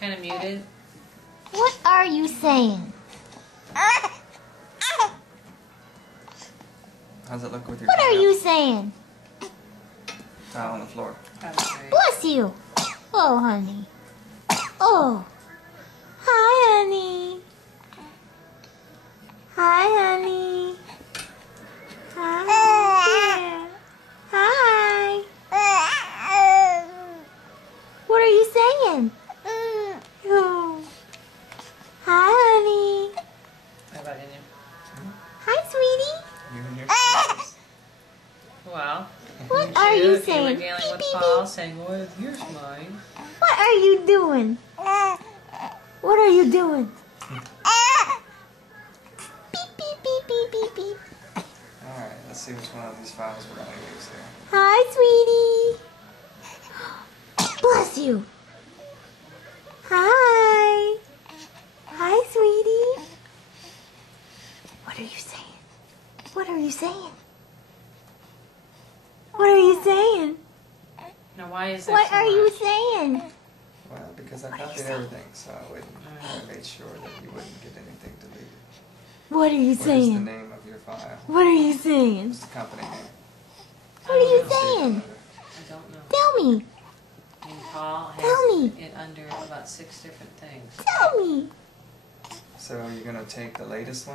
Kind of muted. What are you saying? How's it look with your What are tile? you saying? Tile on the floor. Bless you. Oh, honey. Oh. Hi, honey. Hi, honey. Hi. Hi. What are you saying? Oh. Hi, honey. How about in you? Hi, sweetie. You and your sisters. Well, What are you if you were saying? dealing Beep, with beep, Paul beep. saying, well, here's mine. What are you doing? What are you doing? Beep, beep, beep, beep, beep, beep. Alright, let's see which one of these files we're going to use here. Hi, sweetie. Bless you. Hi. Hi, sweetie. What are you saying? What are you saying? What are you saying? Now, why is that What so are you much? saying? Well, because I copied everything, so I made sure that you wouldn't get anything deleted. What are you What is the saying? name of your file? What are you saying? What's the company name? What are you Let's see if saying? I don't know. Tell me. And Paul has Tell me. it under about 6 different things. Tell me. So you're going to take the latest one?